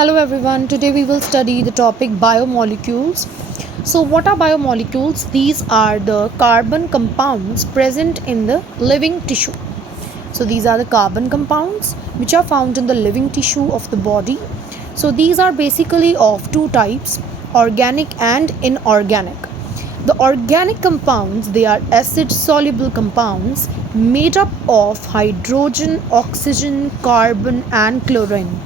Hello everyone, today we will study the topic biomolecules. So, what are biomolecules? These are the carbon compounds present in the living tissue. So, these are the carbon compounds which are found in the living tissue of the body. So, these are basically of two types, organic and inorganic. The organic compounds, they are acid soluble compounds made up of hydrogen, oxygen, carbon and chlorine.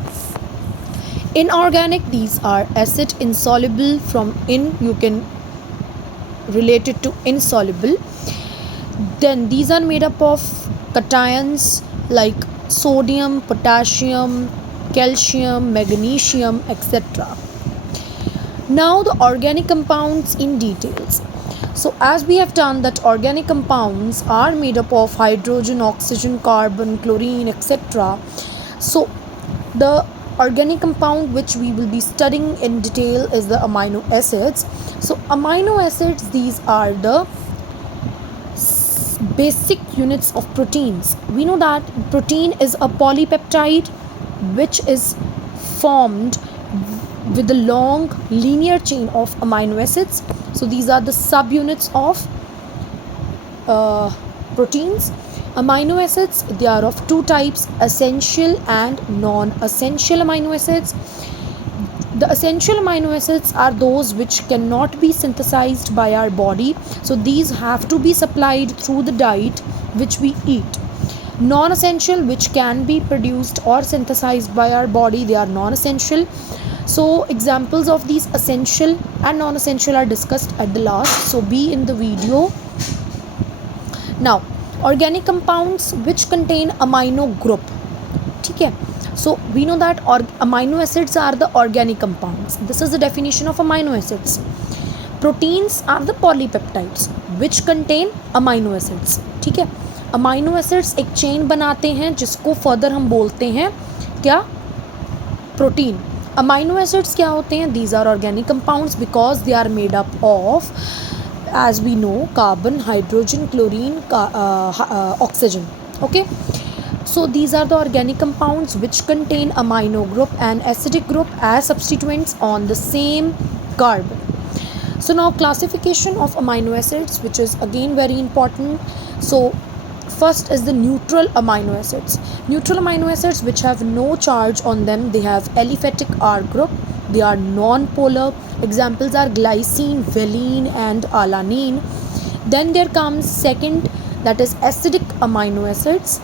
Inorganic, these are acid insoluble. From in you can relate it to insoluble. Then these are made up of cations like sodium, potassium, calcium, magnesium, etc. Now the organic compounds in details. So as we have done that organic compounds are made up of hydrogen, oxygen, carbon, chlorine, etc. So the organic compound which we will be studying in detail is the amino acids. So amino acids, these are the basic units of proteins. We know that protein is a polypeptide which is formed with a long linear chain of amino acids. So these are the subunits of proteins. Amino acids, they are of two types, essential and non-essential amino acids. The essential amino acids are those which cannot be synthesized by our body, so these have to be supplied through the diet which we eat. Non-essential, which can be produced or synthesized by our body, they are non-essential. So examples of these essential and non-essential are discussed at the last, so be in the video. Now organic compounds which contain amino group. Okay, so we know that amino acids are the organic compounds. This is the definition of amino acids. Proteins are the polypeptides which contain amino acids. ठीक है, amino acids एक chain बनाते हैं जिसको further हम बोलते हैं क्या, protein. Amino acids क्या होते हैं? These are organic compounds because they are made up of, as we know, carbon, hydrogen, chlorine, oxygen. Okay, so these are the organic compounds which contain amino group and acidic group as substituents on the same carbon. So now classification of amino acids, which is again very important. So first is the neutral amino acids. Neutral amino acids which have no charge on them, they have aliphatic R group, they are non-polar. Examples are glycine, valine and alanine. Then there comes second, that is acidic amino acids.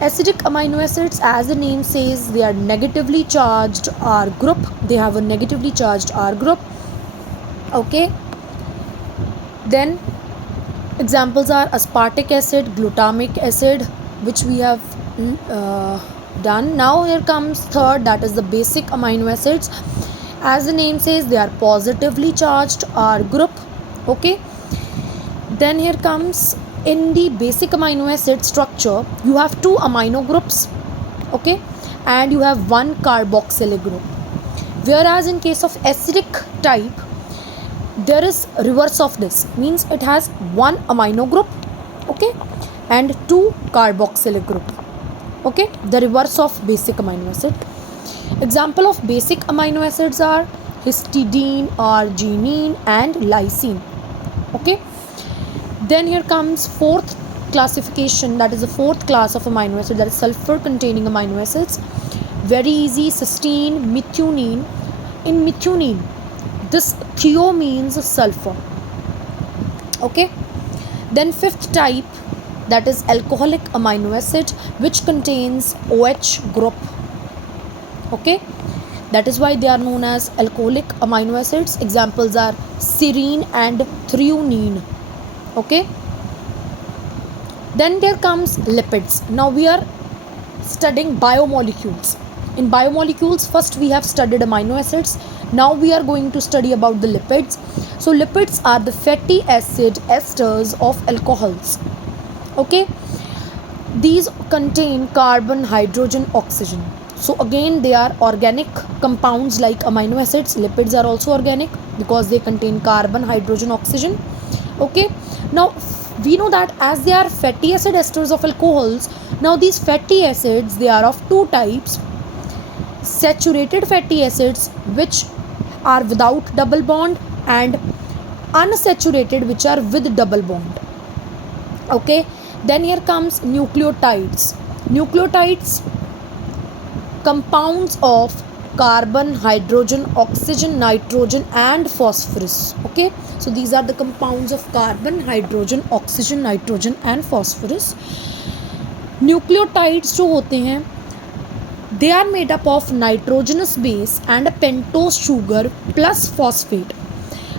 Acidic amino acids, as the name says, they are negatively charged R group, they have a negatively charged R group. Okay, then examples are aspartic acid, glutamic acid, which we have done. Now here comes third, that is the basic amino acids. As the name says, they are positively charged R group. Okay, then here comes, in the basic amino acid structure you have two amino groups, okay, and you have one carboxylic group. Whereas in case of acidic type, there is reverse of this, means it has one amino group, okay, and two carboxylic group. Okay, the reverse of basic amino acid. Example of basic amino acids are histidine, arginine and lysine. Okay, then here comes fourth classification, that is the fourth class of amino acid, that is sulfur containing amino acids. Very easy, cysteine, methionine. In methionine, this thio means sulfur. Okay, then fifth type, that is alcoholic amino acid which contains OH group. Okay, that is why they are known as alcoholic amino acids. Examples are serine and threonine. Okay, then there comes lipids. Now we are studying biomolecules. In biomolecules, first we have studied amino acids, now we are going to study about the lipids. So lipids are the fatty acid esters of alcohols. Okay, these contain carbon, hydrogen, oxygen. So again they are organic compounds like amino acids. Lipids are also organic because they contain carbon, hydrogen, oxygen. Okay, now we know that as they are fatty acid esters of alcohols, now these fatty acids, they are of two types, saturated fatty acids which are without double bond, and unsaturated which are with double bond. Okay, then here comes nucleotides. Nucleotides, compounds of carbon, hydrogen, oxygen, nitrogen and phosphorus. Okay, so these are the compounds of carbon, hydrogen, oxygen, nitrogen and phosphorus. Nucleotides जो होते हैं, they are made up of nitrogenous base and a pentose sugar plus phosphate.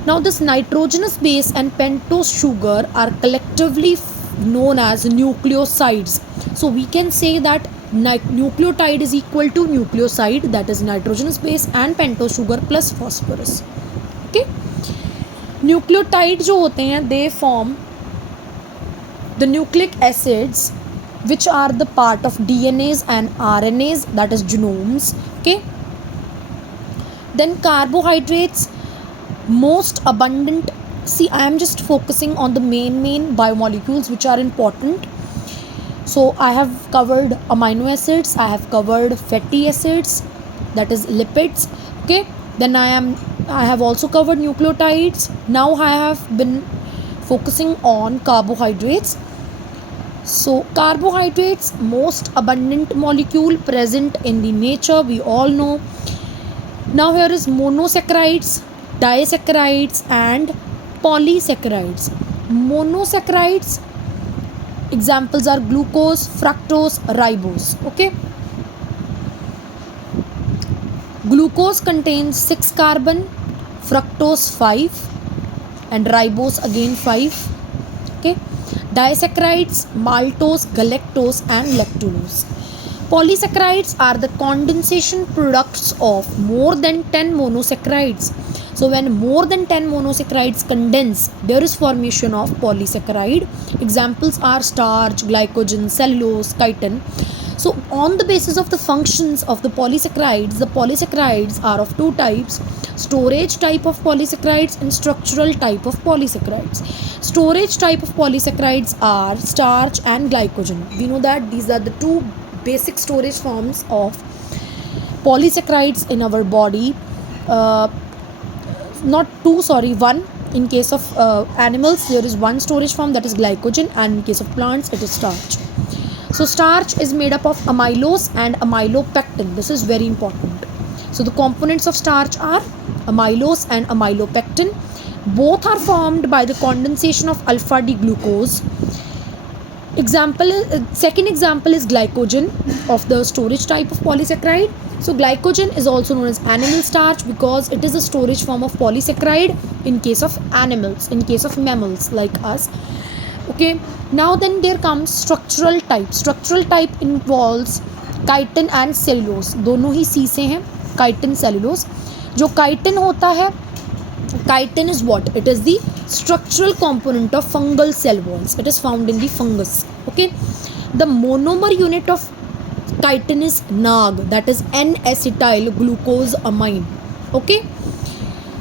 Now this nitrogenous base and pentose sugar are collectively known as nucleosides. So we can say that nucleotide is equal to nucleoside, that is nitrogenous base and pentose sugar plus phosphorus. Okay, nucleotide जो होते हैं, they form the nucleic acids which are the part of DNAs and RNAs, that is genomes. Okay, then carbohydrates, most abundant. See, I am just focusing on the main biomolecules which are important. So I have covered amino acids, I have covered fatty acids, that is lipids. Okay, then I have also covered nucleotides. Now I have been focusing on carbohydrates. So carbohydrates, most abundant molecule present in the nature, we all know. Now here is monosaccharides, disaccharides and polysaccharides. Monosaccharides, examples are glucose, fructose, ribose. Okay, glucose contains 6 carbon, fructose 5 and ribose again 5. Okay, disaccharides, maltose, galactose and lactulose. Polysaccharides are the condensation products of more than 10 monosaccharides. So when more than 10 monosaccharides condense, there is formation of polysaccharide. Examples are starch, glycogen, cellulose, chitin. So on the basis of the functions of the polysaccharides are of two types: storage type of polysaccharides and structural type of polysaccharides. Storage type of polysaccharides are starch and glycogen. We know that these are the two basic storage forms of polysaccharides in our body. One. In case of animals, there is one storage form, that is glycogen, and in case of plants, it is starch. So starch is made up of amylose and amylopectin. This is very important. So the components of starch are amylose and amylopectin. Both are formed by the condensation of alpha D glucose. Second example is glycogen, of the storage type of polysaccharide. So glycogen is also known as animal starch because it is a storage form of polysaccharide in case of animals, in case of mammals like us. Okay, now then there comes structural type. Structural type involves chitin and cellulose. दोनों ही C से हैं, chitin, cellulose. जो chitin होता है, chitin is what? It is the structural component of fungal cell walls. It is found in the fungus. Okay, the monomer unit of chitin is NAG, that is N-acetyl glucose amine. Okay,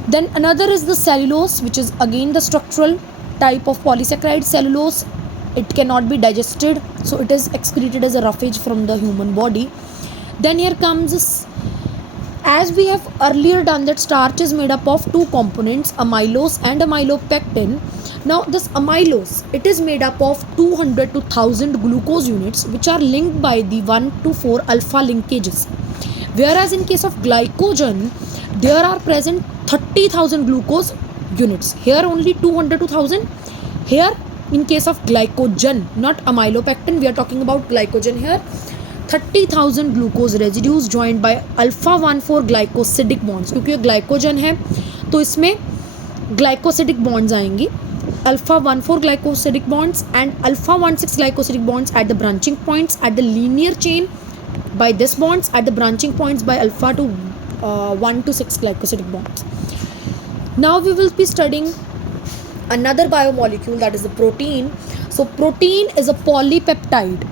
then another is the cellulose, which is again the structural type of polysaccharide. Cellulose, it cannot be digested, so it is excreted as a roughage from the human body. Then here comes this, as we have earlier done, that starch is made up of two components, amylose and amylopectin. Now this amylose, it is made up of 200 to 1000 glucose units which are linked by the 1 to 4 alpha linkages, whereas in case of glycogen there are present 30,000 glucose units. Here only 200 to 1000. Here in case of glycogen, not amylopectin, we are talking about glycogen here. 30,000 glucose residues joined by alpha 1,4 glycosidic bonds, क्योंकि ये glycogen है तो इसमें glycosidic bonds आएंगी. Alpha 1,4 glycosidic bonds and alpha 1,6 glycosidic bonds at the branching points at the linear chain by this bonds at the branching points by alpha to 1 to 6 glycosidic bonds. Now we will be studying another biomolecule, that is the protein. So protein is a polypeptide,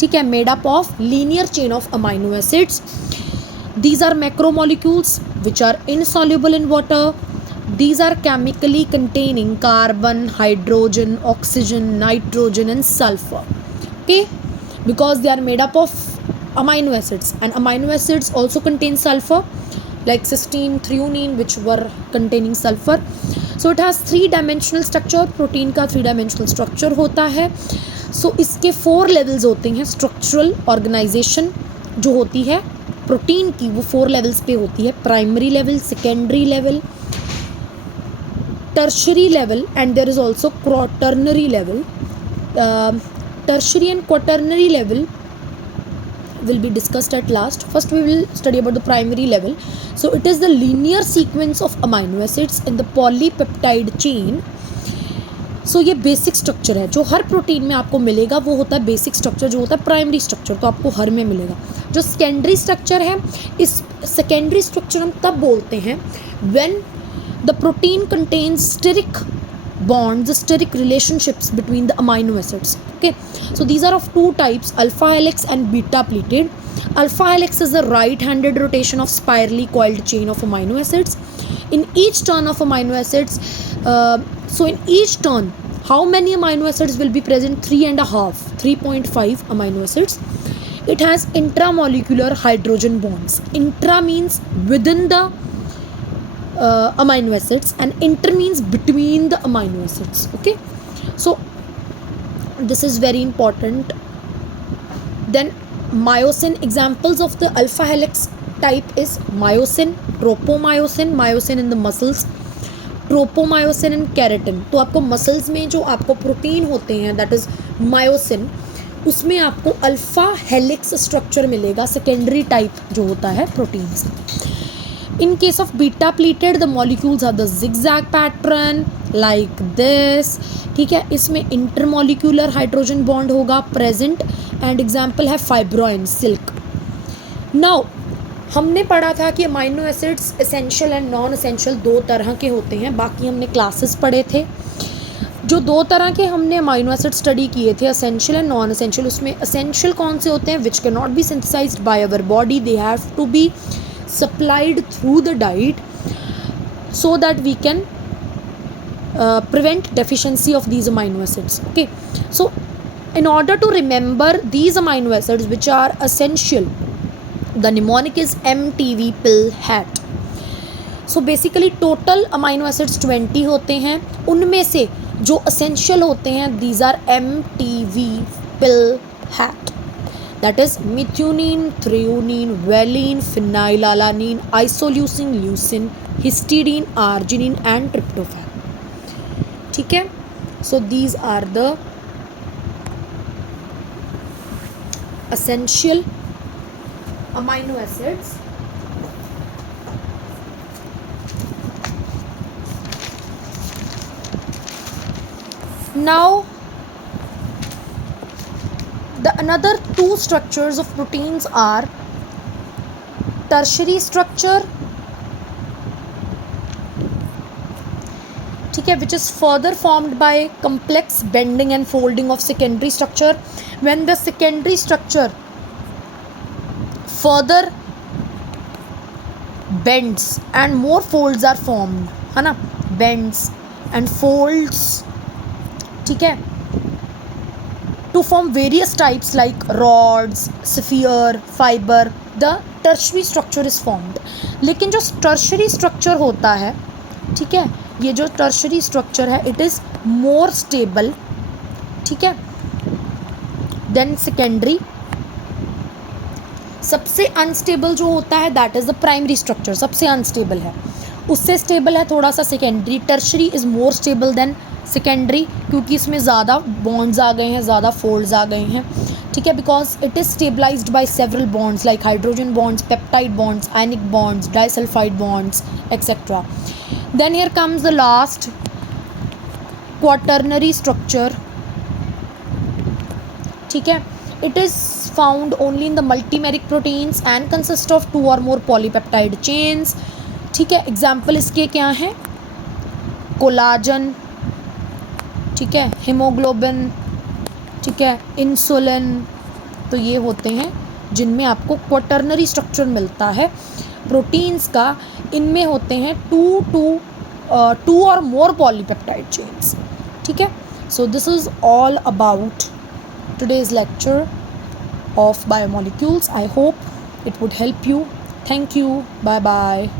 ठीक है, made up of linear chain of amino acids. These are macromolecules which are insoluble in water. These are chemically containing carbon, hydrogen, oxygen, nitrogen and sulfur. Okay, because they are made up of amino acids, and amino acids also contain sulfur, like cysteine, threonine, which were containing sulfur. So it has 3-dimensional structure. Protein का 3-dimensional structure होता है. So इसके 4 levels होते हैं. Structural organisation जो होती है protein की वो 4 levels पे होती है. Primary level, secondary level, tertiary level, and there is also quaternary level. Tertiary and quaternary level will be discussed at last. First we will study about the primary level. So it is the linear sequence of amino acids in the polypeptide chain. So ये basic structure है जो हर protein में आपको मिलेगा, वो होता है basic structure जो होता है प्राइमरी स्ट्रक्चर, तो आपको हर में मिलेगा. जो सेकेंडरी स्ट्रक्चर है, इस सेकेंडरी स्ट्रक्चर हम तब बोलते हैं when the protein contains steric bonds, steric relationships between the amino acids. Okay, so these are of 2 types, alpha helix and beta pleated. Alpha helix is the right-handed rotation of spirally coiled chain of amino acids. In each turn of amino acids, so in each turn, how many amino acids will be present? 3.5 amino acids. It has intramolecular hydrogen bonds. Intra means within the amino acids, and inter means between the amino acids. Okay, so this is very important. Then myosin, examples of the alpha helix type is myosin, tropomyosin, myosin in the muscles, tropomyosin and keratin. तो आपको muscles में जो आपको protein होते हैं that is myosin, उसमें आपको alpha helix structure मिलेगा, सेकेंडरी टाइप जो होता है proteins. In case of beta pleated, the molecules have the zigzag pattern like this. ठीक है, इसमें intermolecular hydrogen bond होगा present, and example है fibroin, silk. Now हमने पढ़ा था कि amino acids essential and non essential 2 तरह के होते हैं. बाकी हमने क्लासेस पढ़े थे. जो 2 तरह के हमने अमाइनो एसिड स्टडी किए थे, एसेंशियल एंड नॉन एसेंशियल, उसमें एसेंशियल कौन से होते हैं? Which can not be synthesised by our body, they have to be supplied through the diet so that we can prevent deficiency of these amino acids. Okay, so in order to remember these amino acids which are essential, the mnemonic is MTV pill hat. So basically total amino acids 20 होते हैं, उनमें से जो essential होते हैं these are MTV pill hat. That is methionine, threonine, valine, phenylalanine, isoleucine, leucine, histidine, arginine and tryptophan. ठीक है, so these are the essential amino acids. Now the another 2 structures of proteins are tertiary structure, ठीक है, which is further formed by complex bending and folding of secondary structure. When the secondary structure further bends and more folds are formed, है ना, bends and folds, ठीक है, to form various types like rods, sphere, fiber, the tertiary structure is formed. लेकिन जो tertiary structure होता है, ठीक है, ये जो tertiary structure है it is more stable, ठीक है, then secondary. सबसे unstable जो होता है that is the primary structure, सबसे unstable है, उससे stable है थोड़ा सा secondary. tertiary is more stable than secondary क्योंकि इसमें ज़्यादा बॉन्ड्स आ गए हैं, ज़्यादा फोल्ड्स आ गए हैं, ठीक है, because it is stabilised by several bonds like hydrogen bonds, peptide bonds, ionic bonds, disulphide bonds etcetera. Then here comes the last quaternary structure, ठीक है, it is found only in the multimeric proteins and consist of 2 or more polypeptide chains, ठीक है. Example इसके क्या हैं? Collagen, ठीक है, haemoglobin, ठीक है, इंसुलिन, तो ये होते हैं जिनमें आपको क्वाटर्नरी स्ट्रक्चर मिलता है प्रोटीन्स का. इनमें होते हैं 2 और मोर पॉलीपेप्टाइड चेन्स, ठीक है. So this is all about today's lecture. of biomolecules. I hope it would help you. Thank you. Bye bye.